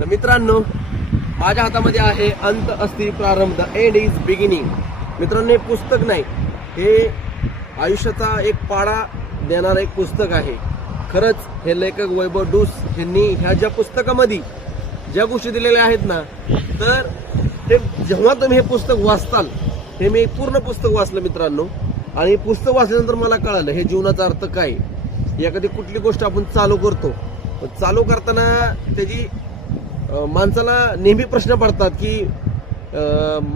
तर मित्रांनो, माझ्या हातामध्ये आहे अंत अस्ति प्रारंभ, द एंड इज बिगिनिंग. मित्रांनो, हे पुस्तक नाही, हे आयुष्याचा एक पाडा देणारं एक पुस्तक आहे. खरंच हे लेखक वैभव डूस यांनी ह्या ज्या पुस्तकामध्ये ज्या गोष्टी दिलेल्या आहेत ना, तर ते जेव्हा तुम्ही हे पुस्तक वाचताल, हे मी पूर्ण पुस्तक वाचलं मित्रांनो, आणि पुस्तक वाचल्यानंतर मला कळालं हे जीवनाचा अर्थ काय. एखादी कुठली गोष्ट आपण चालू करतो, चालू करताना त्याची माणसाला नेहमी प्रश्न पडतात की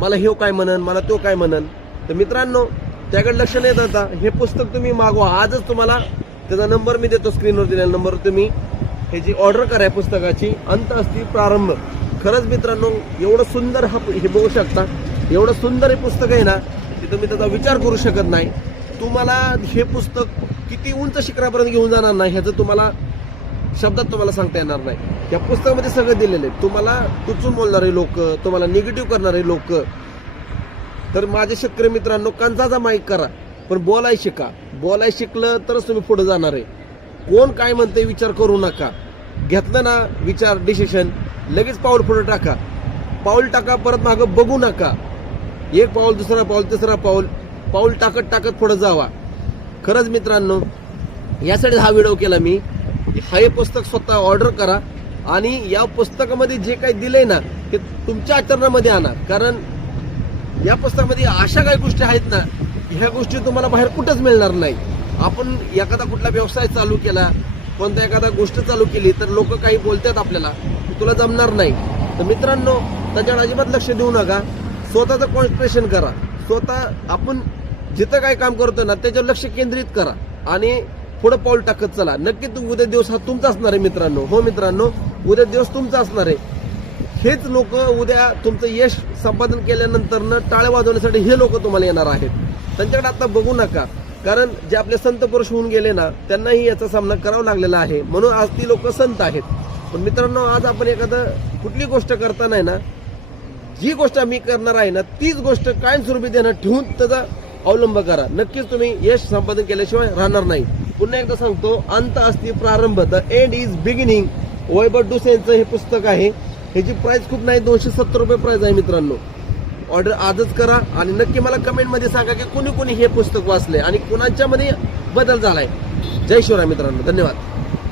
मला हे काय म्हणन, मला तो काय म्हणन. तर मित्रांनो, त्याकडे लक्ष नाही देता हे पुस्तक तुम्ही मागवा. आजच तुम्हाला त्याचा नंबर मी देतो, स्क्रीनवर दिलेला नंबर. तुम्ही ह्याची ऑर्डर करा पुस्तकाची, अंत अस्ति प्रारंभ. खरंच मित्रांनो, एवढं सुंदर हे बघू शकता, एवढं सुंदर हे पुस्तक आहे ना, की तुम्ही त्याचा विचार करू शकत नाही. तुम्हाला हे पुस्तक किती उंच शिखरापर्यंत घेऊन जाणार नाही ह्याचं तुम्हाला शब्दात तुम्हाला सांगता येणार नाही. या पुस्तकामध्ये सगळं दिलेलं आहे. तुम्हाला टुचून बोलणारे लोक, तुम्हाला निगेटिव्ह करणारे लोक, तर माझे शेतकरी मित्रांनो, कांचाचा माईक करा, पण बोलाय शिका. बोलाय शिकलं तरच तुम्ही पुढे जाणार आहे. कोण काय म्हणते विचार करू नका. घेतलं ना विचार, डिसिशन, लगेच पाऊल पुढे टाका. पाऊल टाका, परत मागं बघू नका. एक पाऊल, दुसरा पाऊल, तिसरा पाऊल, पाऊल टाकत टाकत पुढे जावा. खरंच मित्रांनो, यासाठी हा व्हिडिओ केला मी. हे पुस्तक स्वतः ऑर्डर करा आणि या पुस्तकामध्ये जे काही दिलंय ना, ते तुमच्या आचरणामध्ये आणा. कारण या पुस्तकामध्ये अशा काही गोष्टी आहेत ना, ह्या गोष्टी तुम्हाला बाहेर कुठंच मिळणार नाही. आपण एखादा कुठला व्यवसाय चालू केला, कोणत्या एखादा गोष्ट चालू केली, तर लोक काही बोलतात आपल्याला, तुला जमणार नाही. तर मित्रांनो, त्याच्यावर अजिबात लक्ष देऊ नका. स्वतःचं कॉन्सन्ट्रेशन करा. स्वतः आपण जिथं काय काम करतो ना, त्याच्यावर लक्ष केंद्रित करा आणि पुढे पाऊल टाकत चला. नक्की उद्या दिवस हा तुमचा असणार आहे मित्रांनो. हो मित्रांनो, उद्या दिवस तुमचा असणार आहे. हेच लोक उद्या तुमचं यश संपादन केल्यानंतर टाळ्या वाजवण्यासाठी हे लोक तुम्हाला येणार आहेत. त्यांच्याकडे आता बघू नका, कारण जे आपले संत पुरुष होऊन गेले ना, त्यांनाही याचा सामना करावा लागलेला आहे. म्हणून आज ती लोक संत आहेत. पण मित्रांनो, आज आपण एखादं कुठली गोष्ट करताना ना, जी गोष्ट आम्ही करणार आहे ना, तीच गोष्ट कायमस्वरूपी देणं ठेवून त्याचा अवलंब करा. नक्कीच तुम्ही यश संपादन केल्याशिवाय राहणार नाही. पुन्हा एकदा सांगतो, अंत अस्ति प्रारंभ, the end is beginning. Vaibhav डूस यांचं हे पुस्तक आहे. ह्याची प्राइस खूप नाही, 270 रुपये प्राइस आहे मित्रांनो. ऑर्डर आजच करा आणि नक्की मला कमेंटमध्ये सांगा की कोणी कोणी हे पुस्तक वाचले आणि कोणाच्या मध्ये बदल झालाय. जय शिवराय मित्रांनो, धन्यवाद.